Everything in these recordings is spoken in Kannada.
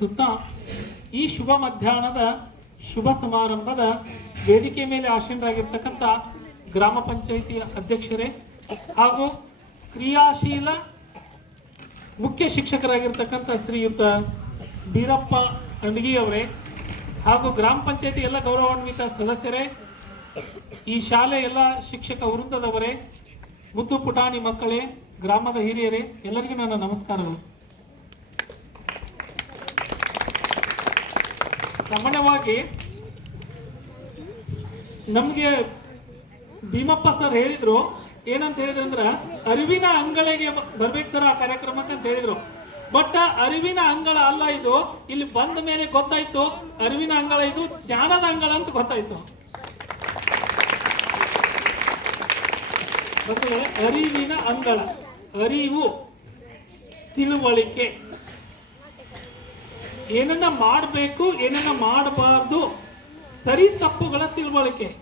ತಿಳಿಸುತ್ತಾ ಈ ಶುಭ ಮಧ್ಯಾಹ್ನದ ಶುಭ ಸಮಾರಂಭದ ವೇದಿಕೆ ಮೇಲೆ ಆಸೀನರಾಗಿರ್ತಕ್ಕಂಥ ಗ್ರಾಮ ಪಂಚಾಯಿತಿ ಅಧ್ಯಕ್ಷರೇ ಹಾಗೂ ಕ್ರಿಯಾಶೀಲ ಮುಖ್ಯ ಶಿಕ್ಷಕರಾಗಿರ್ತಕ್ಕಂಥ ಶ್ರೀಯುತ ಬೀರಪ್ಪ ಅವರೇ ಹಾಗೂ ಗ್ರಾಮ ಪಂಚಾಯಿತಿ ಎಲ್ಲ ಗೌರವಾನ್ವಿತ ಸದಸ್ಯರೇ, ಈ ಶಾಲೆ ಎಲ್ಲ ಶಿಕ್ಷಕ ವೃಂದದವರೇ ಮುದ್ದು ಪುಟಾಣಿ ಮಕ್ಕಳೇ, ಗ್ರಾಮದ ಹಿರಿಯರೇ, ಎಲ್ಲರಿಗೂ ನನ್ನ ನಮಸ್ಕಾರಗಳು. ಸಾಮಾನ್ಯವಾಗಿ ನಮಗೆ ಭೀಮಪ್ಪ ಸರ್ ಹೇಳಿದ್ರು, ಏನಂತ ಹೇಳಿದ್ರು ಅಂದ್ರ, ಅರಿವಿನ ಅಂಗಳಿಗೆ ಬರ್ಬೇಕು ಸರ್ ಆ ಕಾರ್ಯಕ್ರಮಕ್ಕೆ ಅಂತ ಹೇಳಿದ್ರು. ಬಟ್ ಅರಿವಿನ ಅಂಗಳ ಅಲ್ಲ ಇದು. ಇಲ್ಲಿ ಬಂದ ಮೇಲೆ ಗೊತ್ತಾಯ್ತು, ಅರಿವಿನ ಅಂಗಳ ಇದು, ಜ್ಞಾನದ ಅಂಗಳ ಅಂತ ಗೊತ್ತಾಯ್ತು. ಅರಿವಿನ ಅಂಗಳ, ಅರಿವು, ತಿಳುವಳಿಕೆ. ಏನನ್ನ ಮಾಡಬೇಕು, ಏನನ್ನ ಮಾಡಬಾರ್ದು, ಸರಿ ತಪ್ಪುಗಳ ತಿಳುವಳಿಕೆ.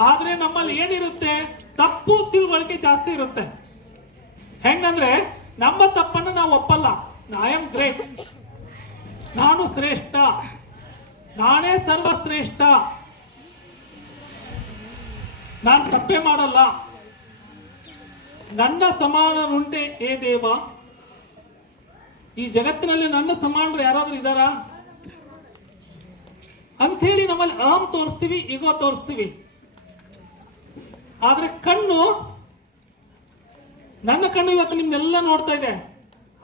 ಆದ್ರೆ ನಮ್ಮಲ್ಲಿ ಏನಿರುತ್ತೆ? ತಪ್ಪು ತಿಳುವಳಿಕೆ ಜಾಸ್ತಿ ಇರುತ್ತೆ. ಹೆಂಗಂದ್ರೆ, ನಮ್ಮ ತಪ್ಪನ್ನು ನಾವು ಒಪ್ಪಲ್ಲ. ಐ ಆಮ್ ಗ್ರೇಟ್ ನಾನು ಶ್ರೇಷ್ಠ. ನಾನೇ ಸರ್ವಶ್ರೇಷ್ಠ. ನಾನು ತಪ್ಪೇ ಮಾಡಲ್ಲ. ನನ್ನ ಸಮಾನನುಂಟೆ ಏ ದೇವ? ಈ ಜಗತ್ತಿನಲ್ಲಿ ನನ್ನ ಸಮಾನರು ಯಾರಾದ್ರೂ ಇದ್ದಾರಾ? ಅಂತ ಹೇಳಿ ನಮ್ಮಲ್ಲಿ ಅಹಂ ತೋರಿಸ್ತೀವಿ, ಈಗೋ ತೋರಿಸ್ತೀವಿ. ಆದ್ರೆ ಕಣ್ಣು, ನನ್ನ ಕಣ್ಣು ಇವತ್ತು ನಿಮ್ನೆಲ್ಲ ನೋಡ್ತಾ ಇದೆ.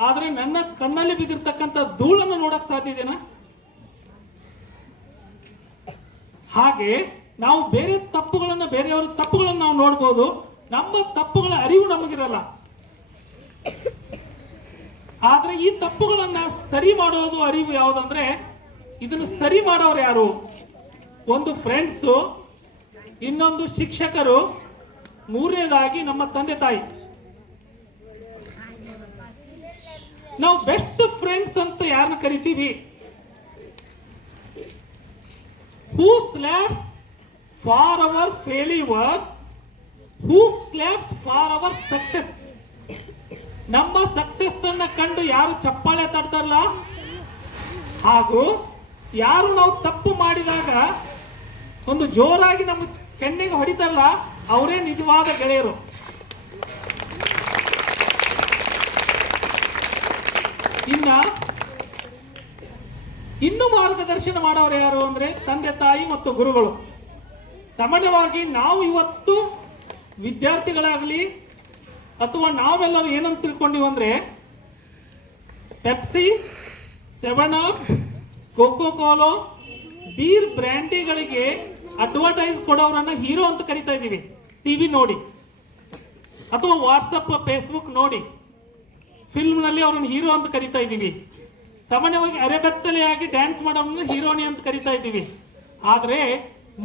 ಆದ್ರೆ ನನ್ನ ಕಣ್ಣಲ್ಲಿ ಬಿದ್ದಿರ್ತಕ್ಕಂಥ ಧೂಳನ್ನು ನೋಡಕ್ ಸಾಧ್ಯ ಇದೆನಾ? ಹಾಗೆ ನಾವು ಬೇರೆ ತಪ್ಪುಗಳನ್ನ, ಬೇರೆಯವರ ತಪ್ಪುಗಳನ್ನ ನಾವು ನೋಡ್ಬೋದು. ನಮ್ಮ ತಪ್ಪುಗಳ ಅರಿವು ನಮಗಿರಲ್ಲ. ಆದ್ರೆ ಈ ತಪ್ಪುಗಳನ್ನ ಸರಿ ಮಾಡೋದು ಅರಿವು ಯಾವುದಂದ್ರೆ, ಇದನ್ನು ಸರಿ ಮಾಡೋರು ಯಾರು? ಒಂದು ಫ್ರೆಂಡ್ಸು ಇನ್ನೊಂದು ಶಿಕ್ಷಕರು, ಮೂರನೇದಾಗಿ ನಮ್ಮ ತಂದೆ ತಾಯಿ. ನಾವು ಬೆಸ್ಟ್ ಫ್ರೆಂಡ್ಸ್ ಅಂತ ಯಾರನ್ನ ಕರಿತೀವಿ? Who slaps for our failure who slaps for our success ನಮ್ಮ ಸಕ್ಸಸ್ ಅನ್ನ ಕಂಡು ಯಾರು ಚಪ್ಪಾಳೆ ತಡ್ತಾರಲ್ಲ ಹಾಗೂ ಯಾರು ನಾವು ತಪ್ಪು ಮಾಡಿದಾಗ ಒಂದು ಜೋರಾಗಿ ನಮ್ಮ ಕೆನ್ನೆಗೆ ಹೊಡಿತಾರಲ್ಲ, ಅವರೇ ನಿಜವಾದ ಗೆಳೆಯರು. ಇನ್ನ ಇನ್ನು ಮಾರ್ಗದರ್ಶನ ಮಾಡೋರು ಯಾರು ಅಂದ್ರೆ ತಂದೆ, ತಾಯಿ ಮತ್ತು ಗುರುಗಳು. ಸಾಮಾನ್ಯವಾಗಿ ನಾವು ಇವತ್ತು ವಿದ್ಯಾರ್ಥಿಗಳಾಗಲಿ ಅಥವಾ ನಾವೆಲ್ಲರೂ ಏನಂತ ತಿಳ್ಕೊಂಡಿವಿ ಅಂದ್ರೆ Pepsi seven up Coca Cola beer ಬ್ರ್ಯಾಂಡಿಗಳಿಗೆ advertise ಕೊಡೋರನ್ನ ಹೀರೋ ಅಂತ ಕರಿತಾ ಇದೀವಿ ಟಿವಿ ನೋಡಿ. ಅಥವಾ ವಾಟ್ಸಪ್ ಫೇಸ್ಬುಕ್ ನೋಡಿ. ಫಿಲ್ಮ್ನಲ್ಲಿ ಅವ್ರನ್ನ ಹೀರೋ ಅಂತ ಕರಿತಾ ಇದ್ದೀವಿ. ಸಾಮಾನ್ಯವಾಗಿ ಅರೆಬೆತ್ತಲೆಯಾಗಿ ಡ್ಯಾನ್ಸ್ ಮಾಡೋರನ್ನ ಹೀರೋನಿ ಅಂತ ಕರಿತಾ ಇದ್ದೀವಿ. ಆದರೆ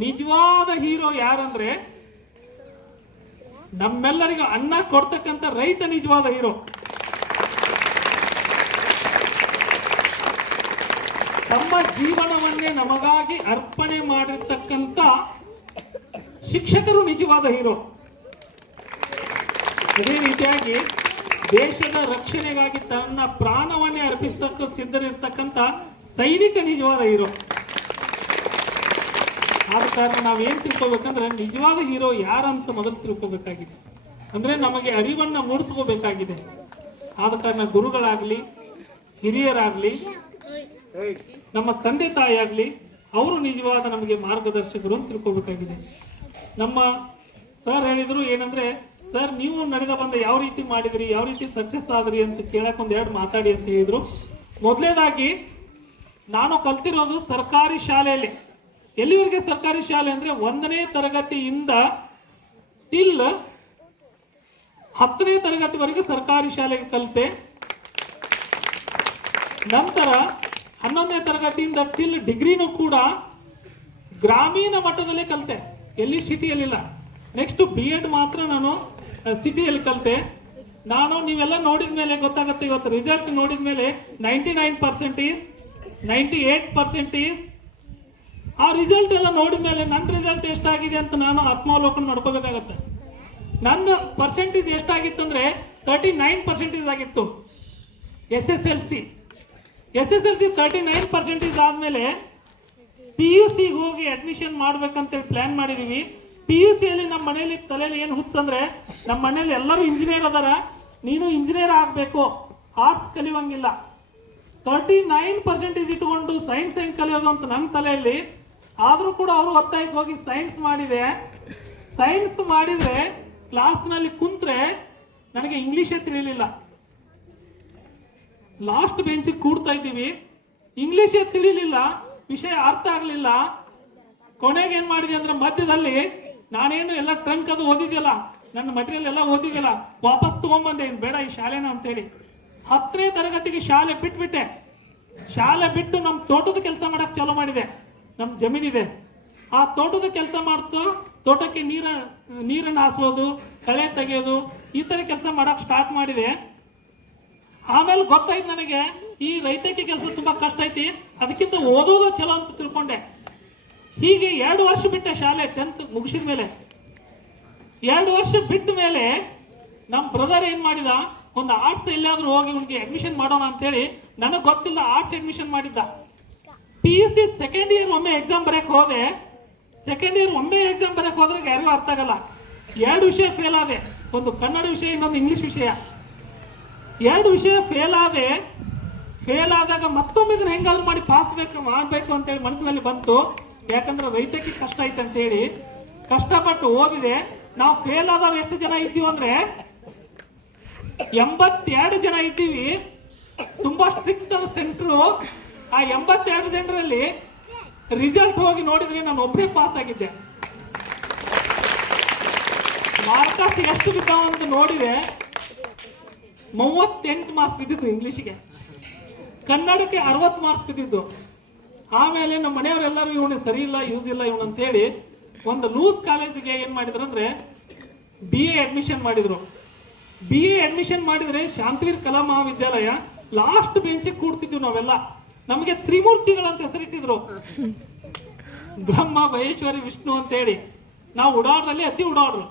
ನಿಜವಾದ ಹೀರೋ ಯಾರಂದ್ರೆ ನಮ್ಮೆಲ್ಲರಿಗೂ ಅನ್ನ ಕೊಡ್ತಕ್ಕಂಥ ರೈತ ನಿಜವಾದ ಹೀರೋ. ತಮ್ಮ ಜೀವನವನ್ನೇ ನಮಗಾಗಿ ಅರ್ಪಣೆ ಮಾಡಿರ್ತಕ್ಕಂಥ ಶಿಕ್ಷಕರು ನಿಜವಾದ ಹೀರೋ. ಅದೇ ರೀತಿಯಾಗಿ ದೇಶದ ರಕ್ಷಣೆಗಾಗಿ ತನ್ನ ಪ್ರಾಣವನ್ನೇ ಅರ್ಪಿಸ್ತಕ್ಕ ಸಿದ್ಧರಿರ್ತಕ್ಕಂಥ ಸೈನಿಕ ನಿಜವಾದ ಹೀರೋ. ಆದ ಕಾರಣ ನಾವೇನು ತಿಳ್ಕೊಬೇಕಂದ್ರೆ ನಿಜವಾದ ಹೀರೋ ಯಾರಂತ ಮೊದಲು ತಿಳ್ಕೊಬೇಕಾಗಿದೆ. ಅಂದ್ರೆ ನಮಗೆ ಅರಿವನ್ನ ಮೂಡಿಸ್ಕೋಬೇಕಾಗಿದೆ. ಆದ ಕಾರಣ ಗುರುಗಳಾಗ್ಲಿ, ಹಿರಿಯರಾಗ್ಲಿ, ನಮ್ಮ ತಂದೆ ತಾಯಿ ಆಗಲಿ ಅವರು ನಿಜವಾದ ನಮಗೆ ಮಾರ್ಗದರ್ಶಕರು ಅಂತ ತಿಳ್ಕೊಬೇಕಾಗಿದೆ. ನಮ್ಮ ಸರ್ ಹೇಳಿದ್ರು ಏನಂದ್ರೆ ಸರ್ ನೀವು ನಡೆದ ಬಂದ ಯಾವ ರೀತಿ ಮಾಡಿದ್ರಿ, ಯಾವ ರೀತಿ ಸಕ್ಸಸ್ ಆದ್ರಿ ಅಂತ ಕೇಳಕ್ ಒಂದು ಎರಡು ಮಾತಾಡಿ ಅಂತ ಹೇಳಿದ್ರು. ಮೊದಲನೇದಾಗಿ ನಾನು ಕಲ್ತಿರೋದು ಸರ್ಕಾರಿ ಶಾಲೆಯಲ್ಲಿ. ಎಲ್ಲಿವರೆಗೆ ಸರ್ಕಾರಿ ಶಾಲೆ ಅಂದ್ರೆ ಒಂದನೇ ತರಗತಿಯಿಂದ ಟಿಲ್ ಹತ್ತನೇ ತರಗತಿವರೆಗೆ ಸರ್ಕಾರಿ ಶಾಲೆಗೆ ಕಲಿತೆ. ನಂತರ ಹನ್ನೊಂದನೇ ತರಗತಿಯಿಂದ ಟಿಲ್ ಡಿಗ್ರಿನೂ ಕೂಡ ಗ್ರಾಮೀಣ ಮಟ್ಟದಲ್ಲೇ ಕಲಿತೆ. ಎಲ್ಲಿ ಸಿಟಿಯಲ್ಲಿಲ್ಲ. ನೆಕ್ಸ್ಟ್ ಬಿ ಎಡ್ ಮಾತ್ರ ನಾನು ಸಿಟಿಯಲ್ಲಿ ಕಲಿತೆ. ನಾನು ನೀವೆಲ್ಲ ನೋಡಿದ ಮೇಲೆ ಗೊತ್ತಾಗುತ್ತೆ ಇವತ್ತು ರಿಸಲ್ಟ್ ನೋಡಿದ ಮೇಲೆ ninety nine percentages ninety eight percentage ಆ ರಿಸಲ್ಟ್ ಎಲ್ಲ ನೋಡಿದ ಮೇಲೆ ನನ್ನ ರಿಸಲ್ಟ್ ಎಷ್ಟಾಗಿದೆ ಅಂತ ನಾನು ಆತ್ಮಾವಲೋಕನ ಮಾಡ್ಕೋಬೇಕಾಗತ್ತೆ. ನನ್ನ ಪರ್ಸೆಂಟೇಜ್ ಎಷ್ಟಾಗಿತ್ತು ಅಂದ್ರೆ ತರ್ಟಿ ನೈನ್ ಪರ್ಸೆಂಟೇಜ್ ಆಗಿತ್ತು. S S L C S S L C thirty nine percentage ಆದಮೇಲೆ ಪಿ ಯು ಸಿಗೆ ಹೋಗಿ ಅಡ್ಮಿಷನ್ ಮಾಡ್ಬೇಕಂತೇಳಿ ಪ್ಲಾನ್ ಮಾಡಿದೀವಿ. ಪಿ ಯು ಸಿಯಲ್ಲಿ ನಮ್ಮ ಮನೇಲಿ ತಲೆಯಲ್ಲಿ ಏನು ಹುಚ್ಚಂದ್ರೆ ನಮ್ಮ ಮನೇಲಿ ಎಲ್ಲರೂ ಇಂಜಿನಿಯರ್ ಅದಾರ. ನೀನು ಇಂಜಿನಿಯರ್ ಆಗಬೇಕು. ಆರ್ಟ್ಸ್ ಕಲಿಯುವಂಗಿಲ್ಲ. ತರ್ಟಿ ನೈನ್ ಪರ್ಸೆಂಟೇಜ್ ಇಟ್ಕೊಂಡು ಸೈನ್ಸ್ ಹೆಂಗೆ ಕಲಿಯೋದು ಅಂತ ನನ್ನ ತಲೆಯಲ್ಲಿ ಆದರೂ ಕೂಡ ಅವರು ಒತ್ತಾಯಕ್ಕೆ ಹೋಗಿ ಸೈನ್ಸ್ ಮಾಡಿದೆ ಸೈನ್ಸ್ ಮಾಡಿದ್ರೆ ಕ್ಲಾಸ್ನಲ್ಲಿ ಕುಂತ್ರೆ ನನಗೆ ಇಂಗ್ಲೀಷೇ ತಿಳಿಲಿಲ್ಲ. ಲಾಸ್ಟ್ ಬೆಂಚಿಗೆ ಕೂಡ್ತಾ ಇದ್ದೀವಿ. ಇಂಗ್ಲೀಷೇ ತಿಳಿಲಿಲ್ಲ. ವಿಷಯ ಅರ್ಥ ಆಗಲಿಲ್ಲ. ಕೊನೆಗೆ ಏನು ಮಾಡಿದೆ ಅಂದ್ರೆ ಮಧ್ಯದಲ್ಲಿ ನಾನೇನು ಎಲ್ಲ ಟ್ರಂಕ್ ಅದು ಓದಿದ್ಯಲ್ಲ, ನನ್ನ ಮಟೀರಿಯಲ್ ಎಲ್ಲ ಓದಿದ್ಯಲ್ಲ, ವಾಪಸ್ ತಗೊಂಬಂದೆ. ಏನು ಬೇಡ ಈ ಶಾಲೆನ ಅಂತೇಳಿ. ಹತ್ತನೇ ತರಗತಿಗೆ ಶಾಲೆ ಬಿಟ್ಬಿಟ್ಟೆ. ಶಾಲೆ ಬಿಟ್ಟು ನಮ್ಮ ತೋಟದ ಕೆಲಸ ಮಾಡಕ್ ಚಾಲೂ ಮಾಡಿದೆ. ನಮ್ಮ ಜಮೀನಿದೆ. ಆ ತೋಟದ ಕೆಲಸ ಮಾಡ್ತಾ ತೋಟಕ್ಕೆ ನೀರ, ನೀರನ್ನು ಹಾಸೋದು, ಕಳೆ ತೆಗೆಯೋದು, ಈ ಥರ ಕೆಲಸ ಮಾಡೋಕ್ಕೆ ಸ್ಟಾರ್ಟ್ ಮಾಡಿದೆ. ಆಮೇಲೆ ಗೊತ್ತಾಯ್ತು ನನಗೆ, ಈ ರೈತಕ್ಕೆ ಕೆಲಸ ತುಂಬ ಕಷ್ಟ ಐತಿ, ಅದಕ್ಕಿಂತ ಓದೋದು ಚಲೋ ಅಂತ ತಿಳ್ಕೊಂಡೆ. ಹೀಗೆ ಎರಡು ವರ್ಷ ಬಿಟ್ಟೆ ಶಾಲೆ ಟೆಂತ್ ಮುಗಿಸಿದ ಮೇಲೆ. ಎರಡು ವರ್ಷ ಬಿಟ್ಟ ಮೇಲೆ ನಮ್ಮ ಬ್ರದರ್ ಏನು ಮಾಡಿದ, ಒಂದು ಆರ್ಟ್ಸ್ ಎಲ್ಲಾದರೂ ಹೋಗಿ ಅವ್ನಿಗೆ ಅಡ್ಮಿಷನ್ ಮಾಡೋಣ ಅಂತೇಳಿ ನನಗೆ ಗೊತ್ತಿಲ್ಲ ಆರ್ಟ್ಸ್ ಅಡ್ಮಿಷನ್ ಮಾಡಿದ್ದ. P U C second year ಒಮ್ಮೆ ಎಕ್ಸಾಮ್ ಬರೋಕ್ಕೆ ಹೋದೆ. ಸೆಕೆಂಡ್ ಇಯರ್ ಒಮ್ಮೆ ಎಕ್ಸಾಮ್ ಬರೋಕ್ಕೆ ಹೋದ್ರೆ ಯಾರಿಗೂ ಅರ್ಥ ಆಗಲ್ಲ. ಎರಡು ವಿಷಯ ಫೇಲ್ ಆದೆ. ಒಂದು ಕನ್ನಡ ವಿಷಯ, ಇನ್ನೊಂದು ಇಂಗ್ಲಿಷ್ ವಿಷಯ. ಎರಡು ವಿಷಯ ಫೇಲ್ ಆದೆ. ಫೇಲ್ ಆದಾಗ ಮತ್ತೊಮ್ಮೆ ಇದನ್ನ ಹೆಂಗಾದ್ರೂ ಮಾಡಿ ಪಾಸ್ ಬೇಕು, ಮಾಡಬೇಕು ಅಂತೇಳಿ ಮನಸ್ಸಿನಲ್ಲಿ ಬಂತು. ಯಾಕಂದ್ರೆ ರೈತಕ್ಕೆ ಕಷ್ಟ ಐತೆ ಅಂತೇಳಿ ಕಷ್ಟಪಟ್ಟು ಓದಿದೆ. ನಾವು ಫೇಲ್ ಆದವ್ರು ಎಷ್ಟು ಜನ ಇದ್ದೀವಿ ಅಂದ್ರೆ ಎಂಬತ್ತೆರಡು ಜನ ಇದ್ದೀವಿ. ತುಂಬಾ ಸ್ಟ್ರಿಕ್ಟ್ ಸೆಂಟ್ರು ಆ ಎಂಬತ್ತೆರಡು ಜನರಲ್ಲಿ ರಿಸಲ್ಟ್ ಹೋಗಿ ನೋಡಿದ್ರೆ ನಾನು ಒಬ್ಬರೇ ಪಾಸ್ ಆಗಿದ್ದೆ. ಮಾರ್ಕ್ಸ್ ಎಷ್ಟು ಬಿದ್ದಾವ ಅಂತ ನೋಡಿದೆ ಮೂವತ್ತೆಂಟು ಮಾರ್ಕ್ಸ್ ಬಿದ್ದಿದ್ದು ಇಂಗ್ಲಿಷ್ಗೆ ಕನ್ನಡಕ್ಕೆ ಅರವತ್ತು ಮಾರ್ಕ್ಸ್ ಬಿದ್ದಿದ್ದು ಆಮೇಲೆ ನಮ್ಮ ಮನೆಯವರೆಲ್ಲರೂ ಇವನು ಸರಿ ಇಲ್ಲ ಯೂಸ್ ಇಲ್ಲ ಇವನು ಅಂತೇಳಿ ಒಂದು ಲೂಸ್ ಕಾಲೇಜಿಗೆ ಏನು ಮಾಡಿದ್ರು ಅಂದ್ರೆ ಬಿ ಎ ಅಡ್ಮಿಷನ್ ಮಾಡಿದ್ರು. ಬಿ ಎ ಅಡ್ಮಿಷನ್ ಮಾಡಿದರೆ ಶಾಂತವೀರ್ ಕಲಾ ಮಹಾವಿದ್ಯಾಲಯ ಲಾಸ್ಟ್ ಬೆಂಚಿಗೆ ಕೂಡ್ತಿದ್ವಿ ನಾವೆಲ್ಲ. ನಮಗೆ ತ್ರಿಮೂರ್ತಿಗಳಂತ ಹೆಸರಿಟ್ಟಿದ್ರು. ಬ್ರಹ್ಮ, ಮಹೇಶ್ವರಿ, ವಿಷ್ಣು ಅಂತ ಹೇಳಿ. ನಾವು ಉಡಾಡ್ರಲ್ಲಿ ಅತಿ ಉಡಾಡ್ರು.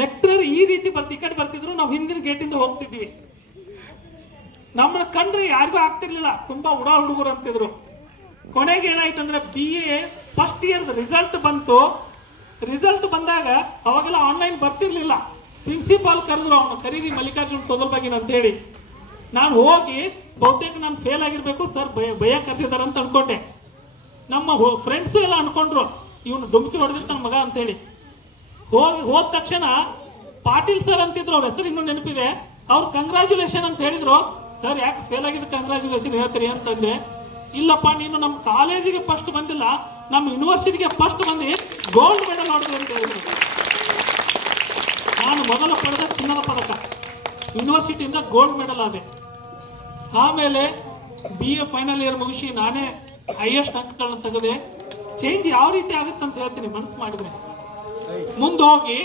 ಲೆಕ್ಚರರ್ ಈ ರೀತಿ ಕಡೆ ಬರ್ತಿದ್ರು, ನಾವು ಹಿಂದಿನ ಗೇಟಿಂದ ಹೋಗ್ತಿದ್ವಿ. ನಮ್ಮನ್ನ ಕಂಡ್ರೆ ಯಾರಿಗೂ ಆಗ್ತಿರ್ಲಿಲ್ಲ. ತುಂಬಾ ಉಡಾ ಹುಡುಗರು ಅಂತಿದ್ರು. ಕೊನೆಗೆ ಏನಾಯ್ತು ಅಂದ್ರೆ B A first year result ಬಂತು. ರಿಸಲ್ಟ್ ಬಂದಾಗ ಅವಾಗೆಲ್ಲ ಆನ್ಲೈನ್ ಬರ್ತಿರ್ಲಿಲ್ಲ. ಪ್ರಿನ್ಸಿಪಾಲ್ ಕರೆದ್ರು, ಅವನು ಕರೀರಿ ಮಲ್ಲಿಕಾರ್ಜುನ್ ಅಂತ ಹೇಳಿ ನಾನು ಹೋಗಿ ಬಹುತೇಕ ನಾನು ಫೇಲ್ ಆಗಿರಬೇಕು ಸರ್ ಭಯ ಭಯ ಕರೆದಿದ್ದಾರೆ ಅಂತ ಅನ್ಕೊಂಡೆ ನಮ್ಮ ಫ್ರೆಂಡ್ಸು ಎಲ್ಲ ಅನ್ಕೊಂಡ್ರು, ಇವನು ಡುಮ್ಕಿ ಹೊಡೆದಿತ್ತು ನನ್ನ ಮಗ ಅಂತೇಳಿ ಹೋಗಿ, ಹೋದ ತಕ್ಷಣ ಪಾಟೀಲ್ ಸರ್ ಅಂತಿದ್ರು, ಅವ್ರ ಹೆಸರು ಇನ್ನೂ ನೆನಪಿದೆ. ಅವ್ರು ಕಂಗ್ರಾಚ್ಯುಲೇಷನ್ ಅಂತ ಹೇಳಿದ್ರು. ಸರ್ ಯಾಕೆ ಫೇಲ್ ಆಗಿದ್ದು ಕಂಗ್ರಾಚ್ಯುಲೇಷನ್ ಹೇಳ್ತೀರಿ ಅಂತಂದೆ ಇಲ್ಲಪ್ಪ, ನೀನು ನಮ್ಮ ಕಾಲೇಜಿಗೆ ಫಸ್ಟ್ ಬಂದಿಲ್ಲ, ನಮ್ಮ ಯೂನಿವರ್ಸಿಟಿಗೆ ಫಸ್ಟ್ ಬಂದು ಗೋಲ್ಡ್ ಮೆಡಲ್ ಹೊಡೆದು ಅಂತ ಹೇಳಿದ್ರು. ನಾನು ಮೊದಲು ಪಡೆದ ಚಿನ್ನದ ಪದಕ. ಯೂನಿವರ್ಸಿಟಿಯಿಂದ ಗೋಲ್ಡ್ ಮೆಡಲ್ ಆದೆ. ಆಮೇಲೆ ಬಿ ಎ ಫೈನಲ್ ಇಯರ್ ಮುಗಿಸಿ ನಾನೇ ಹೈಯೆಸ್ಟ್ ಅಂಕಗಳನ್ನ ತೆಗೆದೆ. ಚೇಂಜ್ ಯಾವ ರೀತಿ ಆಗುತ್ತೆ ಅಂತ ಹೇಳ್ತೀನಿ, ಮನಸ್ಸು ಮಾಡಿದ್ರೆ. ಮುಂದೆ ಹೋಗಿ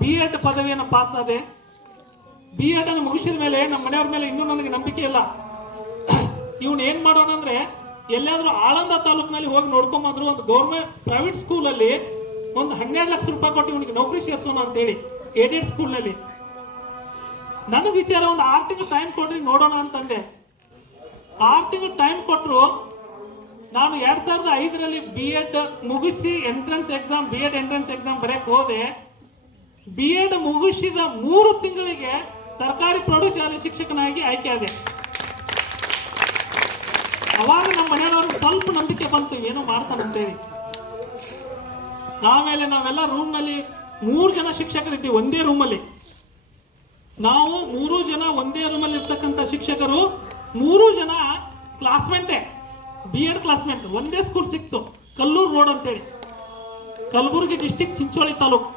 ಬಿ ಎಡ್ ಪದವಿಯನ್ನು ಪಾಸ್ ಆದೆ. ಬಿ ಎಡ್ ಅನ್ನು ಮುಗಿಸಿದ ಮೇಲೆ ನಮ್ಮ ಮನೆಯವ್ರ ಮೇಲೆ ಇನ್ನೂ ನನಗೆ ನಂಬಿಕೆ ಇಲ್ಲ. ಇವನು ಏನ್ ಮಾಡೋಣ ಅಂದ್ರೆ ಎಲ್ಲಾದ್ರೂ ಆಳಂದ ತಾಲೂಕಿನಲ್ಲಿ ಹೋಗಿ ನೋಡ್ಕೊಂಬಂದ್ರು ಒಂದು ಗೌರ್ಮೆಂಟ್ ಪ್ರೈವೇಟ್ ಸ್ಕೂಲಲ್ಲಿ ಒಂದು ಹನ್ನೆರಡು ಲಕ್ಷ ರೂಪಾಯಿ ಕೊಟ್ಟು ಇವನಿಗೆ ನೌಕರಿ ಸೇರಿಸೋಣ ಅಂತೇಳಿ ಏಡೆಡ್ ಸ್ಕೂಲ್ನಲ್ಲಿ ನನಗೆ ವಿಚಾರ ಒಂದು ಆರು ತಿಂಗಳು ಟೈಮ್ ಕೊಡ್ರಿ, ನೋಡೋಣ ಅಂತಂದೆ. ಆರು ತಿಂಗಳು ಟೈಮ್ ಕೊಟ್ಟರು ನಾನು ಎರಡ್ ಸಾವಿರದ ಐದರಲ್ಲಿ ಬಿ ಎಡ್ ಮುಗಿಸಿ entrance exam B Ed entrance exam ಬರೆಯಕ್ಕೆ ಹೋದೆ. ಬಿ ಎಡ್ ಮುಗಿಸಿದ ಮೂರು ತಿಂಗಳಿಗೆ ಸರ್ಕಾರಿ ಪ್ರೌಢಶಾಲೆ ಶಿಕ್ಷಕನಾಗಿ ಆಯ್ಕೆ ಆದೆ. ಅವಾಗ ನಮ್ಮ ಮನೆಯವರು ಸ್ವಲ್ಪ ನಂಬಿಕೆ ಬಂತು, ಏನೋ ಮಾಡ್ತಾನಂತೇಳಿ ಆಮೇಲೆ ನಾವೆಲ್ಲ ರೂಮ್ನಲ್ಲಿ ಮೂರು ಜನ ಶಿಕ್ಷಕರಿದ್ದೀವಿ ಒಂದೇ ರೂಮಲ್ಲಿ ನಾವು ಮೂರು ಜನ ಒಂದೇ ರೂಮಲ್ಲಿ ಇರ್ತಕ್ಕಂಥ ಶಿಕ್ಷಕರು, ಮೂರು ಜನ ಕ್ಲಾಸ್ಮೇಟೇ ಬಿ ಎಡ್ ಕ್ಲಾಸ್ಮೇಟ್ ಒಂದೇ ಸ್ಕೂಲ್ ಸಿಕ್ತು, ಕಲ್ಲೂರು ರೋಡ್ ಅಂತೇಳಿ. ಕಲಬುರಗಿ ಡಿಸ್ಟಿಕ್ ಚಿಂಚೋಳಿ ತಾಲೂಕು.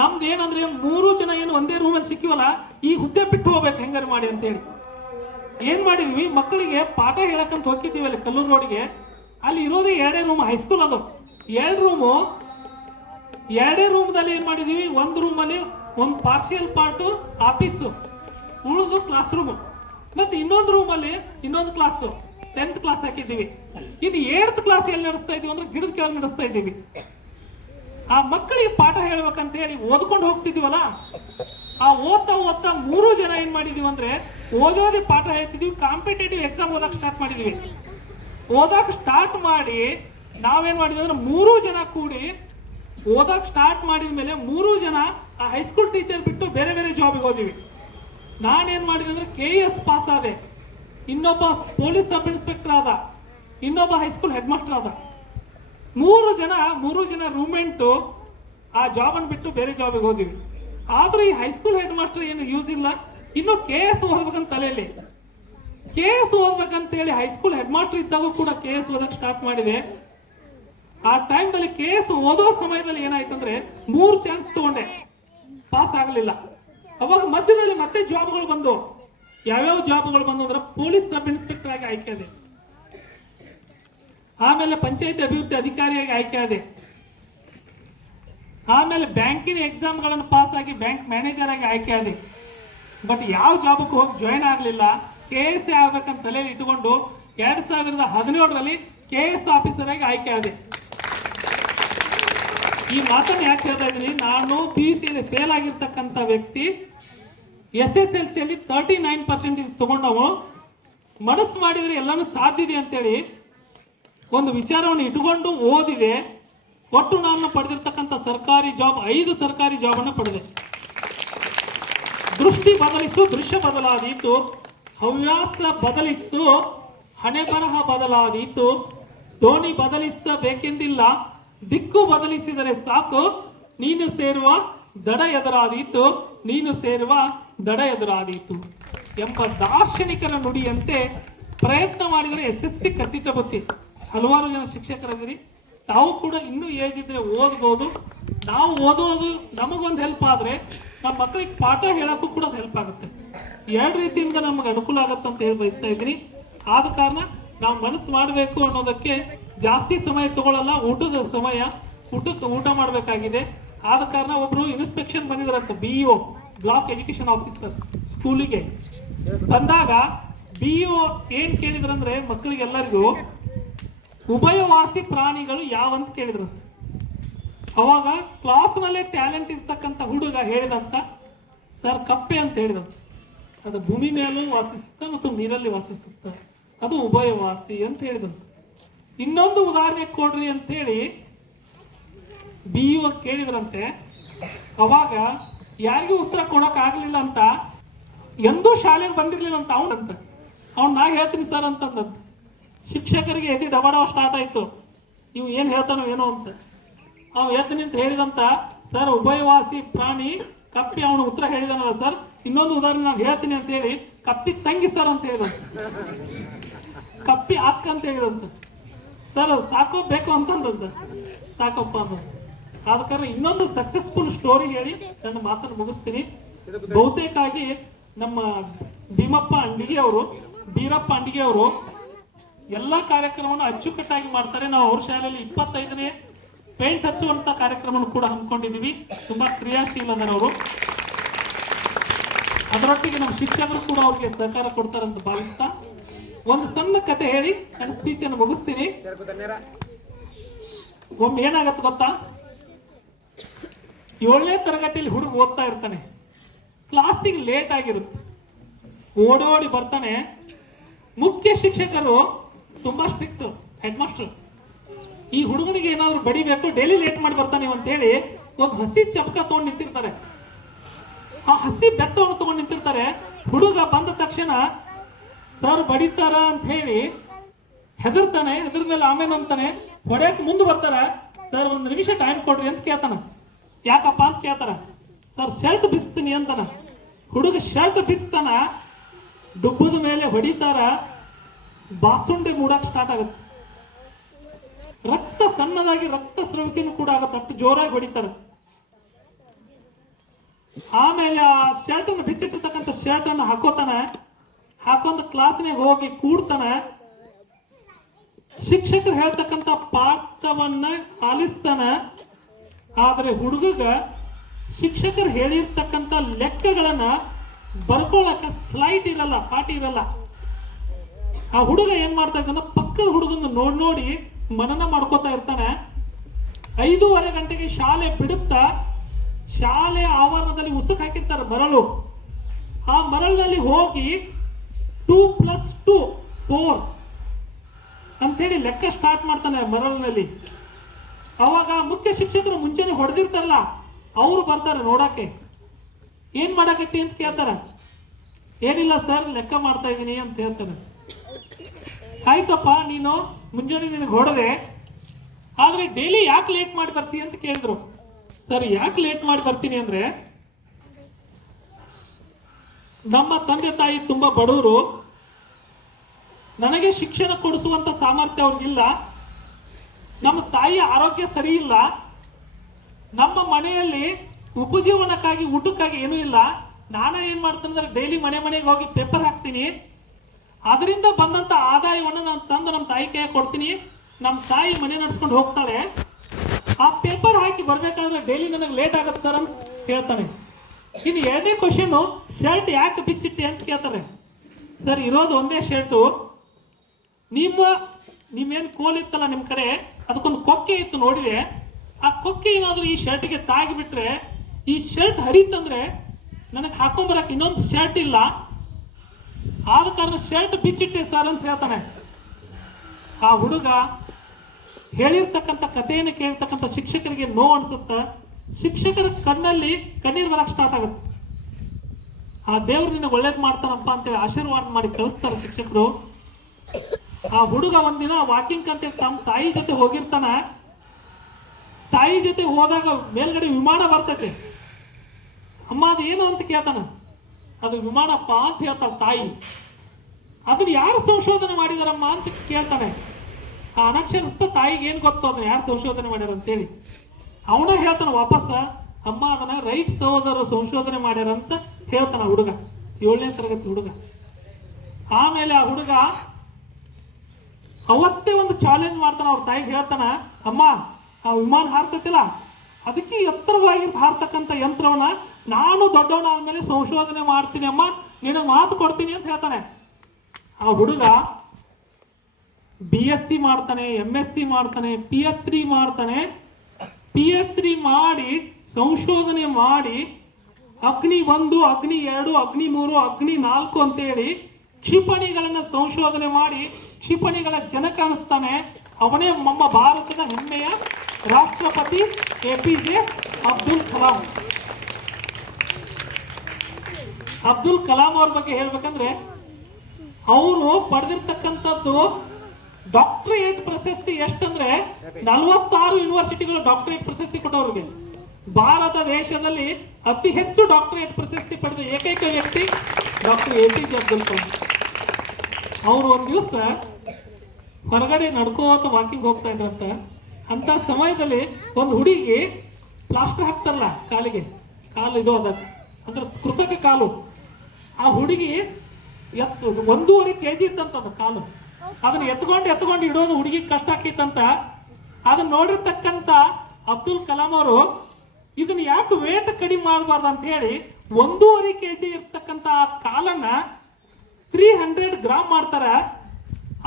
ನಮ್ದು ಏನಂದ್ರೆ ಮೂರು ಜನ ಏನು ಒಂದೇ ರೂಮಲ್ಲಿ ಸಿಕ್ಕಿವಲ್ಲ, ಈ ಹುದ್ದೆ ಬಿಟ್ಟು ಹೋಗ್ಬೇಕು ಹೆಂಗಾರು ಮಾಡಿ ಅಂತೇಳಿ. ಏನ್ ಮಾಡಿದ್ವಿ, ಮಕ್ಕಳಿಗೆ ಪಾಠ ಹೇಳಕ್ಕಂತ ಹೋಗಿದ್ದೀವಿ ಅಲ್ಲಿ ಕಲ್ಲೂರು ರೋಡ್ಗೆ ಅಲ್ಲಿ ಇರೋದೇ ಎರಡೇ ರೂಮ್ ಹೈಸ್ಕೂಲ್ ಅದು. ಎರಡು ರೂಮು ಎರಡೇ ರೂಮ್ದಲ್ಲಿ ಏನ್ ಮಾಡಿದೀವಿ, ಒಂದು ರೂಮಲ್ಲಿ ಒಂದು ಪಾರ್ಷಿಯಲ್ ಪಾರ್ಟು ಆಫೀಸು ಉಳಿದು ಕ್ಲಾಸ್ ರೂಮು ಮತ್ತೆ ಇನ್ನೊಂದು ರೂಮಲ್ಲಿ ಇನ್ನೊಂದು ಕ್ಲಾಸು ಟೆಂತ್ ಕ್ಲಾಸ್ ಹಾಕಿದ್ದೀವಿ. ಇದು ಏಳ್ತ್ ಕ್ಲಾಸ್ ಎಲ್ಲಿ ನಡೆಸ್ತಾ ಇದೀವಿ ಅಂದ್ರೆ ಗಿಡದ ಕೆಳಗೆ ನಡೆಸ್ತಾ ಇದ್ದೀವಿ. ಆ ಮಕ್ಕಳಿಗೆ ಪಾಠ ಹೇಳ್ಬೇಕಂತ ಹೇಳಿ ಓದ್ಕೊಂಡು ಹೋಗ್ತಿದ್ದೀವಲ್ಲ, ಆ ಓದ್ತಾ ಓದ್ತಾ ಮೂರು ಜನ ಏನ್ ಮಾಡಿದೀವಿ ಅಂದ್ರೆ ಓದೋದೇ ಪಾಠ ಹೇಳ್ತಿದೀವಿ ಕಾಂಪಿಟೇಟಿವ್ ಎಕ್ಸಾಮ್ ಓದಕ್ ಸ್ಟಾರ್ಟ್ ಮಾಡಿದೀವಿ ಓದಕ್ ಸ್ಟಾರ್ಟ್ ಮಾಡಿ ನಾವೇನ್ ಮಾಡಿದ್ವಿ ಅಂದ್ರೆ ಮೂರು ಜನ ಕೂಡಿ ಓದಕ್ ಸ್ಟಾರ್ಟ್ ಮಾಡಿದ ಮೇಲೆ ಮೂರು ಜನ ಆ ಹೈಸ್ಕೂಲ್ ಟೀಚರ್ ಬಿಟ್ಟು ಬೇರೆ ಬೇರೆ ಜಾಬಿಗೆ ಹೋದಿವಿ. ನಾನೇನ್ ಮಾಡಿದೆ ಅಂದ್ರೆ ಕೆ ಎಸ್ ಪಾಸ್ ಆದೆ. ಇನ್ನೊಬ್ಬ ಪೊಲೀಸ್ ಸಬ್ ಇನ್ಸ್ಪೆಕ್ಟರ್ ಆದ. ಇನ್ನೊಬ್ಬ ಹೈಸ್ಕೂಲ್ ಹೆಡ್ ಮಾಸ್ಟರ್ ಆದ. ಮೂರು ಜನ ಮೂರು ಜನ ರೂಮೆಂಟು ಆ ಜಾಬ್ ಅನ್ನು ಬಿಟ್ಟು ಬೇರೆ ಜಾಬಿಗೆ ಹೋದಿವಿ. ಆದರೂ ಈ ಹೈಸ್ಕೂಲ್ ಹೆಡ್ ಮಾಸ್ಟರ್ ಏನು ಯೂಸ್ ಇಲ್ಲ. ಇನ್ನು ಕೆ ಎಸ್ ಓದ್ಬೇಕಂತ ತಲೆಯಲ್ಲಿ. ಕೆ ಎಸ್ ಓದ್ಬೇಕಂತ ಹೇಳಿ ಹೈಸ್ಕೂಲ್ ಹೆಡ್ ಮಾಸ್ಟರ್ ಇದ್ದಾಗ ಕೂಡ ಕೆ ಎಸ್ ಓದಕ್ಕೆ ಸ್ಟಾರ್ಟ್ ಮಾಡಿದೆ. ಆ ಟೈಮ್ದಲ್ಲಿ ಕೆ ಎಸ್ ಓದೋ ಸಮಯದಲ್ಲಿ ಏನಾಯ್ತಂದ್ರೆ ಮೂರು ಚಾನ್ಸ್ ತಗೊಂಡೆ. ಪಾಸ್ ಆಗಲಿಲ್ಲ. ಅವಾಗ ಮಧ್ಯದಲ್ಲಿ ಮತ್ತೆ ಜಾಬ್ಗಳು ಬಂದು. ಯಾವ್ಯಾವ ಜಾಬ್ಗಳು ಬಂದು ಅಂದ್ರೆ ಪೊಲೀಸ್ ಸಬ್ ಇನ್ಸ್ಪೆಕ್ಟರ್ ಆಗಿ ಆಯ್ಕೆ ಆಮೇಲೆ ಪಂಚಾಯತ್ ಅಭಿವೃದ್ಧಿ ಅಧಿಕಾರಿಯಾಗಿ ಆಯ್ಕೆ ಆಮೇಲೆ ಬ್ಯಾಂಕಿನ ಎಕ್ಸಾಮ್ಗಳನ್ನು ಪಾಸ್ ಆಗಿ ಬ್ಯಾಂಕ್ ಮ್ಯಾನೇಜರ್ ಆಗಿ ಆಯ್ಕೆ ಆದೆ. ಬಟ್ ಯಾವ ಜಾಬಕ್ಕೆ ಹೋಗಿ ಜಾಯಿನ್ ಆಗಲಿಲ್ಲ. ಕೆ ಎಸ್ ಆಗ್ಬೇಕಂತ ತಲೆಯಲ್ಲಿ ಇಟ್ಟುಕೊಂಡು ಎರಡ್ ಸಾವಿರದ ಹದಿನೇಳರಲ್ಲಿ ಕೆ ಎಸ್ ಆಫೀಸರ್ ಆಗಿ ಆಯ್ಕೆ ಆದೆ. ಈ ಮಾತನ್ನು ಯಾಕೆ ಹೇಳ್ತಾ ಇದ್ದೀನಿ? ನಾನು ಪಿ ಯು ಸಿಯಲ್ಲಿ ಫೇಲ್ ಆಗಿರ್ತಕ್ಕಂಥ ವ್ಯಕ್ತಿ ಎಸ್ ಎಸ್ ಎಲ್ ಸಿಯಲ್ಲಿ ತರ್ಟಿ ನೈನ್ ಪರ್ಸೆಂಟೇಜ್ ತಗೊಂಡವು ಮನಸ್ಸು ಮಾಡಿದರೆ ಎಲ್ಲನೂ ಸಾಧ್ಯ ಇದೆ ಅಂತೇಳಿ ಒಂದು ವಿಚಾರವನ್ನು ಇಟ್ಕೊಂಡು ಓದಿದೆ. ಒಟ್ಟು ನಾನು ಪಡೆದಿರ್ತಕ್ಕಂಥ ಸರ್ಕಾರಿ ಜಾಬ್ ಐದು ಸರ್ಕಾರಿ ಜಾಬ್ ಅನ್ನು ಪಡೆದೆ. ದೃಷ್ಟಿ ಬದಲಿಸು, ದೃಶ್ಯ ಬದಲಾದೀತು. ಹವ್ಯಾಸ ಬದಲಿಸು ಹಣೆ ಬರಹ ಬದಲಾದೀತು. ದೋಣಿ ಬದಲಿಸಬೇಕೆಂದಿಲ್ಲ. ದಿಕ್ಕು ಬದಲಿಸಿದರೆ ಸಾಕು. ನೀನು ಸೇರುವ ದಡ ಎದುರಾದೀತು. ನೀನು ಸೇರುವ ದಡ ಎದುರಾದೀತು. ಎಂಬ ದಾರ್ಶನಿಕರ ನುಡಿಯಂತೆ ಪ್ರಯತ್ನ ಮಾಡಿದರೆ ಸಿ ಖಂಡಿತ ಬುತ್ತಿ ಹಲವಾರು ಜನ ಶಿಕ್ಷಕರಿದ್ದೀರಿ ತಾವು ಕೂಡ ಇನ್ನೂ ಏಜ್ ಇದ್ರೆ ಓದ್ಬೋದು. ನಾವು ಓದೋದು ನಮಗೊಂದು ಹೆಲ್ಪ್ ಆದ್ರೆ ನಮ್ಮ ಮಕ್ಕಳಿಗೆ ಪಾಠ ಹೇಳೋಕ್ಕೂ ಕೂಡ ಹೆಲ್ಪ್ ಆಗುತ್ತೆ. ಎರಡು ರೀತಿಯಿಂದ ನಮಗೆ ಅನುಕೂಲ ಆಗುತ್ತೆ ಅಂತ ಹೇಳಿ ಬಯಸ್ತಾ ಇದ್ದೀನಿ. ಆದ ಕಾರಣ ನಾವು ಮನಸ್ಸು ಮಾಡಬೇಕು ಅನ್ನೋದಕ್ಕೆ ಜಾಸ್ತಿ ಸಮಯ ತಗೊಳ್ಳಲ್ಲ ಊಟದ ಸಮಯ ಊಟಕ್ಕೆ ಊಟ ಮಾಡಬೇಕಾಗಿದೆ. ಆದ ಕಾರಣ ಒಬ್ರು inspection ಬಂದಿದ್ರಂತ B EO block education officer ಸ್ಕೂಲಿಗೆ ಬಂದಾಗ ಬಿ ಏನು ಏನ್ ಕೇಳಿದ್ರಂದ್ರೆ, ಮಕ್ಕಳಿಗೆಲ್ಲರಿಗೂ ಉಭಯವಾಸಿ ಪ್ರಾಣಿಗಳು ಯಾವಂತ ಕೇಳಿದ್ರು. ಅವಾಗ ಕ್ಲಾಸ್ನಲ್ಲೇ ಟ್ಯಾಲೆಂಟ್ ಇರ್ತಕ್ಕಂಥ ಹುಡುಗ ಹೇಳಿದಂತ, ಸರ್, ಕಪ್ಪೆ ಅಂತ ಹೇಳಿದಂತ ಅದು ಭೂಮಿ ಮೇಲೂ ವಾಸಿಸುತ್ತ ಮತ್ತು ನೀರಲ್ಲಿ ವಾಸಿಸುತ್ತ. ಅದು ಉಭಯವಾಸಿ ಅಂತ ಹೇಳಿದಂತ ಇನ್ನೊಂದು ಉದಾಹರಣೆ ಕೊಡ್ರಿ ಅಂತ ಹೇಳಿ ಬಿ ಯು ಕೇಳಿದ್ರಂತೆ. ಅವಾಗ ಯಾರಿಗೂ ಉತ್ತರ ಕೊಡಕ್ ಆಗ್ಲಿಲ್ಲ ಅಂತ, ಎಂದೂ ಶಾಲೆಗೆ ಬಂದಿರ್ಲಿಲ್ಲ ಅಂತ ಅವನಂತ ಅವ್ನು ನಾ ಹೇಳ್ತೀನಿ ಸರ್ ಅಂತಂದಂತ ಶಿಕ್ಷಕರಿಗೆ ಎದಿ ಡಬಡವ ಸ್ಟಾರ್ಟ್ ಆಯ್ತು. ನೀವು ಏನು ಹೇಳ್ತಾನೋ ಏನೋ ಅಂತ. ಅವ್ನು ಹೇಳ್ತೀನಿ ಅಂತ ಹೇಳಿದಂತ ಸರ್, ಉಭಯವಾಸಿ ಪ್ರಾಣಿ ಕಪ್ಪಿ ಅವನು ಉತ್ತರ ಹೇಳಿದಾನಲ್ಲ ಸರ್, ಇನ್ನೊಂದು ಉದಾಹರಣೆ ನಾನು ಹೇಳ್ತೀನಿ ಅಂತ ಹೇಳಿ ಕಪ್ಪಿ ತಂಗಿ ಸರ್ ಅಂತ ಹೇಳಿದಂತ. ಕಪ್ಪಿ ಅಕ್ಕ ಅಂತ ಹೇಳಿದಂತ. ಸರ್ ಸಾಕೋ ಬೇಕು ಅಂತಂದಂತ ಸಾಕಪ್ಪ ಅಂತ ಆದ ಕಾರಣ ಇನ್ನೊಂದು ಸಕ್ಸಸ್ಫುಲ್ ಸ್ಟೋರಿ ಹೇಳಿ, ನನ್ನ ಮಾತನ್ನು ಮುಗಿಸ್ತೀನಿ. ಬಹುತೇಕಾಗಿ ನಮ್ಮ ಭೀಮಪ್ಪ ಅಂಡಿಗೆ ಅವರು ಬೀರಪ್ಪ ಅಂಡಿಗೆ ಅವರು ಎಲ್ಲಾ ಕಾರ್ಯಕ್ರಮವನ್ನು ಅಚ್ಚುಕಟ್ಟಾಗಿ ಮಾಡ್ತಾರೆ. ನಾವು ಅವ್ರ ಶಾಲೆಯಲ್ಲಿ ಇಪ್ಪತ್ತೈದನೇ ಪೇಂಟ್ ಹಚ್ಚುವಂತ ಕಾರ್ಯಕ್ರಮವನ್ನು ಕೂಡ ಹಮ್ಮಿಕೊಂಡಿದ್ದೀವಿ. ತುಂಬಾ ಕ್ರಿಯಾಶೀಲನವರು ಅದರೊಟ್ಟಿಗೆ ನಮ್ಮ ಶಿಕ್ಷಕರು ಕೂಡ ಅವ್ರಿಗೆ ಸಹಕಾರ ಕೊಡ್ತಾರಂತ ಭಾವಿಸ್ತಾ ಒಂದು ಸಣ್ಣ ಕತೆ ಹೇಳಿ ನನ್ನ ಸ್ಪೀಚ್ ಅನ್ನು ಮುಗಿಸ್ತೀನಿ. ಒಮ್ಮೆ ಏನಾಗತ್ತೆ ಗೊತ್ತಾ? ಏಳನೇ ತರಗತಿಯಲ್ಲಿ ಹುಡುಗ ಓದ್ತಾ ಇರ್ತಾನೆ. ಕ್ಲಾಸಿಗೆ ಲೇಟ್ ಆಗಿರುತ್ತೆ. ಓಡಿ ಓಡಿ ಬರ್ತಾನೆ. ಮುಖ್ಯ ಶಿಕ್ಷಕರು ತುಂಬಾ ಸ್ಟ್ರಿಕ್ಟ್ ಹೆಡ್ ಮಾಸ್ಟರ್ ಈ ಹುಡುಗನಿಗೆ ಏನಾದ್ರು ಬಡಿಬೇಕು ಡೈಲಿ ಲೇಟ್ ಮಾಡಿ ಬರ್ತಾನೆ ಅಂತ ಹೇಳಿ ಒಂದು ಹಸಿ ಚಪಕ ತಗೊಂಡು ನಿಂತಿರ್ತಾರೆ. ಆ ಹಸಿ ಬೆತ್ತವನ್ನು ತಗೊಂಡು ನಿಂತಿರ್ತಾರೆ. ಹುಡುಗ ಬಂದ ತಕ್ಷಣ ಸರ್ ಬಡಿತಾರ ಅಂತ ಹೇಳಿ ಹೆದರ್ತಾನೆ ಹೆದ್ರ ಮೇಲೆ ಆಮೇಲೆ ಅಂತಾನೆ ಹೊಡೆಯಕ್ ಮುಂದೆ ಬರ್ತಾರ. ಸರ್, ಒಂದು ನಿಮಿಷ ಟೈಮ್ ಕೊಡ್ರಿ ಅಂತ ಕೇಳ್ತಾನ. ಯಾಕಪ್ಪ? ಅಂತ ಕೇಳ್ತಾರ. ಸರ್ ಶರ್ಟ್ ಬಿಸ್ತೀನಿ ಅಂತಾನ. ಹುಡುಗ ಶರ್ಟ್ ಬಿಸ್ತಾನ, ಡುಬ್ಬದ ಮೇಲೆ ಹೊಡಿತಾರ. ಬಾಸುಂಡೆ ಮೂಡಕ್ ಸ್ಟಾರ್ಟ್ ಆಗುತ್ತೆ. ರಕ್ತ ಸಣ್ಣದಾಗಿ ರಕ್ತ ಸ್ರವಿಕೆನೂ ಕೂಡ ಆಗುತ್ತೆ. ಅಷ್ಟು ಜೋರಾಗಿ ಹೊಡಿತಾರೆ ಆಮೇಲೆ ಆ ಶರ್ಟ್ ಅನ್ನು ಬಿಚ್ಚಿಟ್ಟಿರ್ತಕ್ಕಂಥ ಶರ್ಟ್ ಅನ್ನು ಹಾಕೋತಾನ. ಹಾಕೊಂಡ್ ಕ್ಲಾಸ್ನಾಗ ಹೋಗಿ ಕೂಡ್ತಾನ, ಶಿಕ್ಷಕರು ಹೇಳ್ತಕ್ಕಂಥ ಪಾಠವನ್ನ ಆಲಿಸ್ತಾನ. ಆದರೆ ಹುಡುಗಗ ಶಿಕ್ಷಕರು ಹೇಳಿರ್ತಕ್ಕಂಥ ಲೆಕ್ಕಗಳನ್ನ ಬರ್ಕೊಳಕ ಸ್ಲೈಟ್ ಇರಲ್ಲ, ಪಾಠ ಇರಲ್ಲ. ಆ ಹುಡುಗ ಏನ್ ಮಾಡ್ತಾ ಇದ್ದಾನ, ಪಕ್ಕದ ಹುಡುಗನ ನೋಡಿ ನೋಡಿ ಮನನ ಮಾಡ್ಕೋತಾ ಇರ್ತಾನೆ. ಐದೂವರೆ ಗಂಟೆಗೆ ಶಾಲೆ ಬಿಡುತ್ತಾ, ಶಾಲೆ ಆವರಣದಲ್ಲಿ ಉಸುಕ್ ಹಾಕಿರ್ತಾರೆ ಮರಳು. ಆ ಮರಳಿನಲ್ಲಿ ಹೋಗಿ ಟೂ ಪ್ಲಸ್ ಟೂ, ಫೋರ್. ಅಂತೇಳಿ ಲೆಕ್ಕ ಸ್ಟಾರ್ಟ್ ಮಾಡ್ತಾನೆ ಮರಳಿನಲ್ಲಿ. ಅವಾಗ ಮುಖ್ಯ ಶಿಕ್ಷಕರು ಮುಂಚೆನೆ ಹೊಡೆದಿರ್ತಾರಲ್ಲ, ಅವರು ಬರ್ತಾರೆ ನೋಡಕ್ಕೆ. ಏನ್ ಮಾಡಕತ್ತಿ ಅಂತ ಕೇಳ್ತಾರೆ. ಏನಿಲ್ಲ ಸರ್ ಲೆಕ್ಕ ಮಾಡ್ತಾ ಇದ್ದೀನಿ ಅಂತ ಹೇಳ್ತಾನೆ ಆಯ್ತಪ್ಪ, ನೀನು ಮುಂಜಾನೆ ನಿನಗೆ ಹೊಡೆದೆ. ಆದ್ರೆ ಡೈಲಿ ಯಾಕೆ ಲೇಟ್ ಮಾಡಿ ಬರ್ತೀಯ ಅಂತ ಕೇಳಿದ್ರು. ಸರ್ ಯಾಕೆ ಲೇಟ್ ಮಾಡಿ ಬರ್ತೀನಿ ಅಂದ್ರೆ ನಮ್ಮ ತಂದೆ ತಾಯಿ ತುಂಬಾ ಬಡವರು ನನಗೆ ಶಿಕ್ಷಣ ಕೊಡಿಸುವಂತ ಸಾಮರ್ಥ್ಯ ಅವ್ರಿಗಿಲ್ಲ. ನಮ್ಮ ತಾಯಿಯ ಆರೋಗ್ಯ ಸರಿ ಇಲ್ಲ. ನಮ್ಮ ಮನೆಯಲ್ಲಿ ಉಪಜೀವನಕ್ಕಾಗಿ ಊಟಕ್ಕಾಗಿ ಏನೂ ಇಲ್ಲ. ನಾನು ಏನ್ ಮಾಡ್ತೇನೆ ಡೈಲಿ ಮನೆ ಮನೆಗೆ ಹೋಗಿ ಪೇಪರ್ ಹಾಕ್ತೀನಿ. ಅದರಿಂದ ಬಂದಂತ ಆದಾಯವನ್ನು ನಾನು ತಂದು ನಮ್ಮ ತಾಯಿ ಕೈ ಕೊಡ್ತೀನಿ. ನಮ್ಮ ತಾಯಿ ಮನೆ ನಡ್ಸ್ಕೊಂಡು ಹೋಗ್ತಾಳೆ ಆ ಪೇಪರ್ ಹಾಕಿ ಬರ್ಬೇಕಾದ್ರೆ ಡೈಲಿ ನನಗೆ ಲೇಟ್ ಆಗತ್ತೆ ಸರ್ ಅಂತ ಹೇಳ್ತಾನೆ. ಇನ್ನು ಎರಡನೇ ಕ್ವಶನ್ ಶರ್ಟ್ ಯಾಕೆ ಬಿಚ್ಚಿಟ್ಟೆ ಅಂತ ಕೇಳ್ತಾರೆ. ಸರ್, ಇರೋದು ಒಂದೇ ಶರ್ಟು ನಿಮ್ಮ, ನಿಮ್ಮೇನು ಕೋಲ್ ಇತ್ತಲ್ಲ ನಿಮ್ಮ ಕಡೆ? ಅದಕ್ಕೊಂದು ಕೊಕ್ಕೆ ಇತ್ತು ನೋಡಿದೆ ಆ ಕೊಕ್ಕೆ ಏನಾದರೂ ಈ ಶರ್ಟಿಗೆ ತಾಗಿಬಿಟ್ರೆ, ಈ ಶರ್ಟ್ ಹರಿತಂದ್ರೆ ನನಗೆ ಹಾಕೊಂಬರಕ್ಕೆ ಇನ್ನೊಂದು ಶರ್ಟ್ ಇಲ್ಲ. ಆದ ಕಾರಣ ಶರ್ಟ್ ಬಿಚ್ಚಿಟ್ಟೆ ಸರ್ ಅಂತ ಹೇಳ್ತಾನೆ. ಆ ಹುಡುಗ ಹೇಳಿರ್ತಕ್ಕಂಥ ಕಥೆಯನ್ನು ಕೇಳ್ತಕ್ಕಂಥ ಶಿಕ್ಷಕರಿಗೆ ನೋವು ಅನ್ಸುತ್ತ? ಶಿಕ್ಷಕರ ಕಣ್ಣಲ್ಲಿ ಕಣ್ಣೀರು ಬರಕ್ ಸ್ಟಾರ್ಟ್ ಆಗುತ್ತೆ. ಆ ದೇವ್ರು ನಿನಗೆ ಒಳ್ಳೇದು ಮಾಡ್ತಾನಪ್ಪ ಅಂತೇಳಿ ಆಶೀರ್ವಾದ ಮಾಡಿ ಕಳಿಸ್ತಾರೆ ಶಿಕ್ಷಕರು. ಆ ಹುಡುಗ ಒಂದಿನ ವಾಕಿಂಗ್ ಕಂತೆ ತಮ್ಮ ತಾಯಿ ಜೊತೆ ಹೋಗಿರ್ತಾನ. ತಾಯಿ ಜೊತೆ ಹೋದಾಗ ಮೇಲ್ಗಡೆ ವಿಮಾನ ಬರ್ತೈತೆ. ಅಮ್ಮ ಅದು ಏನು ಅಂತ ಕೇಳ್ತಾನ. ಅದು ವಿಮಾನಪ್ಪ ಅಂತ ಹೇಳ್ತಾಳ ತಾಯಿ. ಅದನ್ನ ಯಾರು ಸಂಶೋಧನೆ ಮಾಡಿದಾರಮ್ಮ ಅಂತ ಕೇಳ್ತಾನೆ. ಆ ಅನಕ್ಷರಸ್ಥ ತಾಯಿಗೆ ಏನು ಗೊತ್ತು? ಅದನ್ನ ಯಾರು ಸಂಶೋಧನೆ ಮಾಡ್ಯಾರ ಅಂತೇಳಿ. ಅವನ ಹೇಳ್ತಾನೆ ವಾಪಸ್ ಅಮ್ಮ ಅದನ್ನ ರೈಟ್ ಸಹೋದರ ಸಂಶೋಧನೆ ಮಾಡ್ಯಾರಂತ ಹೇಳ್ತಾನ ಹುಡುಗ, ಏಳನೇ ತರಗತಿ ಹುಡುಗ. ಆಮೇಲೆ ಆ ಹುಡುಗ ಅವತ್ತೇ ಒಂದು ಚಾಲೆಂಜ್ ಮಾಡ್ತಾನ, ಅವ್ರ ತಾಯಿಗೆ ಹೇಳ್ತಾನ, ಅಮ್ಮ, ಆ ವಿಮಾನ ಹಾರ್ತತಿಲ್ಲ, ಅದಕ್ಕೆ ಎತ್ತರವಾಗಿ ಹಾರ್ತಕ್ಕಂಥ ಯಂತ್ರವನ್ನ ನಾನು ದೊಡ್ಡವನಾದ ಮೇಲೆ ಸಂಶೋಧನೆ ಮಾಡ್ತೀನಿ, ಅಮ್ಮ, ನಿನಗೆ ಮಾತು ಕೊಡ್ತೀನಿ ಅಂತ ಹೇಳ್ತಾನೆ. ಆ ಹುಡುಗ ಬಿ ಎಸ್ ಸಿ ಮಾಡ್ತಾನೆ ಎಂ ಎಸ್ ಸಿ ಮಾಡ್ತಾನೆ ಪಿ ಎಚ್ ಡಿ ಮಾಡ್ತಾನೆ ಪಿ ಎಚ್ ಡಿ ಮಾಡಿ, ಸಂಶೋಧನೆ ಮಾಡಿ, ಅಗ್ನಿ ಒಂದು, ಅಗ್ನಿ ಎರಡು, ಅಗ್ನಿ ಮೂರು, ಅಗ್ನಿ ನಾಲ್ಕು ಅಂತೇಳಿ ಕ್ಷಿಪಣಿಗಳನ್ನು ಸಂಶೋಧನೆ ಮಾಡಿ, ಕ್ಷಿಪಣಿಗಳ ಜನಕ ಅನಿಸ್ತಾನೆ. ಅವನೇ ನಮ್ಮ ಭಾರತದ ಹೆಮ್ಮೆಯ ರಾಷ್ಟ್ರಪತಿ A P J Abdul Kalam. Abdul Kalam ಅವ್ರ ಬಗ್ಗೆ ಹೇಳ್ಬೇಕಂದ್ರೆ, ಅವರು ಪಡೆದಿರ್ತಕ್ಕಂಥದ್ದು ಡಾಕ್ಟರೇಟ್ ಪ್ರಶಸ್ತಿ ಎಷ್ಟಂದ್ರೆ ನಲವತ್ತಾರು ಯೂನಿವರ್ಸಿಟಿಗಳು ಡಾಕ್ಟರೇಟ್ ಪ್ರಶಸ್ತಿ ಕೊಟ್ಟವ್ರಿಗೆ ಭಾರತ ದೇಶದಲ್ಲಿ ಅತಿ ಹೆಚ್ಚು ಡಾಕ್ಟರೇಟ್ ಪ್ರಶಸ್ತಿ ಪಡೆದ ಏಕೈಕ ವ್ಯಕ್ತಿ doctor A P J Abdul Kalam ಅವ್ರು ಒಂದ್ ದಿವಸ ಹೊರಗಡೆ ನಡ್ಕೋತ ವಾಕಿಂಗ್ ಹೋಗ್ತಾ ಇದ್ರಂತ. ಅಂತ ಸಮಯದಲ್ಲಿ ಒಂದು ಹುಡುಗಿ ಪ್ಲಾಸ್ಟರ್ ಹಾಕ್ತಾರಲ್ಲ ಕಾಲಿಗೆ. ಕಾಲು ಇದು ಅದ, ಅಂದ್ರೆ ಕೃತಕ ಕಾಲು. ಆ ಹುಡುಗಿ ಎತ್ತು ಒಂದೂವರೆ ಕೆ ಜಿ ಇತ್ತಂತ ಕಾಲು. ಅದನ್ನ ಎತ್ಕೊಂಡು ಎತ್ಕೊಂಡು ಇಡೋದು ಹುಡುಗಿ ಕಷ್ಟ ಆಕೈತಂತ. ಅದನ್ನ ನೋಡಿರ್ತಕ್ಕಂಥ ಅಬ್ದುಲ್ ಕಲಾಂ ಅವರು ಇದನ್ನ ಯಾಕೆ ವೇಟ್ ಕಡಿಮೆ ಮಾಡಬಾರ್ದು ಅಂತ ಹೇಳಿ ಒಂದೂವರೆ ಕೆ ಜಿ ಇರ್ತಕ್ಕಂಥ ಕಾಲನ್ನ ತ್ರೀ ಹಂಡ್ರೆಡ್ ಗ್ರಾಮ್ ಮಾಡ್ತಾರ.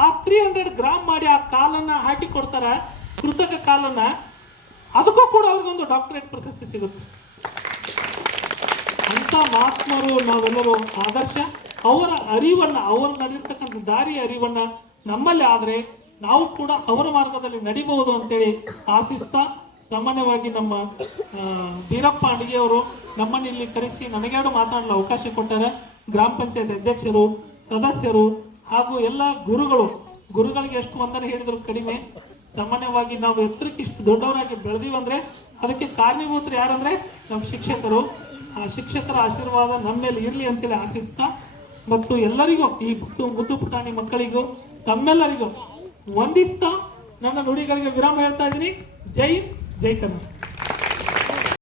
ಆ ತ್ರೀ ಹಂಡ್ರೆಡ್ ಗ್ರಾಮ್ ಮಾಡಿ ಆ ಕಾಲನ್ನ ಹಾಕಿ ಕೊಡ್ತಾರ, ಕೃತಕ ಕಾಲನ್ನ. ಅದಕ್ಕೂ ಕೂಡ ಅವ್ರಿಗೊಂದು ಡಾಕ್ಟರೇಟ್ ಪ್ರಶಸ್ತಿ ಸಿಗುತ್ತೆ. ಅಂತ ಮಹಾತ್ಮರು ನಾವೆಲ್ಲರೂ ಆದರ್ಶ. ಅವರ ಅರಿವನ್ನ, ಅವರ ನಡೆರ್ತಕ್ಕಂಥ ದಾರಿಯ ಅರಿವನ್ನ ನಮ್ಮಲ್ಲಿ ಆದರೆ ನಾವು ಕೂಡ ಅವರ ಮಾರ್ಗದಲ್ಲಿ ನಡಿಬಹುದು ಅಂತೇಳಿ ಆಶಿಸ್ತಾ ಸಾಮಾನ್ಯವಾಗಿ ನಮ್ಮ ಧೀರಪ್ಪ ಅಡಿಗೆಯವರು ನಮ್ಮನ್ನು ಇಲ್ಲಿ ಕರೆಸಿ ನಮಗೇನು ಮಾತಾಡಲು ಅವಕಾಶ ಕೊಟ್ಟಾರೆ ಗ್ರಾಮ ಪಂಚಾಯತ್ ಅಧ್ಯಕ್ಷರು, ಸದಸ್ಯರು ಹಾಗೂ ಎಲ್ಲ ಗುರುಗಳು, ಗುರುಗಳಿಗೆ ಎಷ್ಟು ವಂದನೆ ಹೇಳಿದ್ರು ಕಡಿಮೆ. ಸಾಮಾನ್ಯವಾಗಿ ನಾವು ಎತ್ತರಕ್ಕೆ ಇಷ್ಟು ದೊಡ್ಡವರಾಗಿ ಬೆಳೆದೀವಂದ್ರೆ ಅದಕ್ಕೆ ಕಾರಣೀಭೂತರು ಯಾರಂದ್ರೆ ನಮ್ಮ ಶಿಕ್ಷಕರು. ಆ ಶಿಕ್ಷಕರ ಆಶೀರ್ವಾದ ನಮ್ಮ ಮೇಲೆ ಇರಲಿ ಅಂತೇಳಿ ಆಶಿಸ್ತಾ ಮತ್ತು ಎಲ್ಲರಿಗೂ ಈ ಮುದ್ದು ಪುಟಾಣಿ ಮಕ್ಕಳಿಗೂ ತಮ್ಮೆಲ್ಲರಿಗೂ ವಂದಿಸ್ತಾ ನನ್ನ ನುಡಿಗಳಿಗೆ ವಿರಾಮ ಹೇಳ್ತಾ ಇದ್ದೀನಿ. ಜೈ ಜೈ ಕನ್ನಡ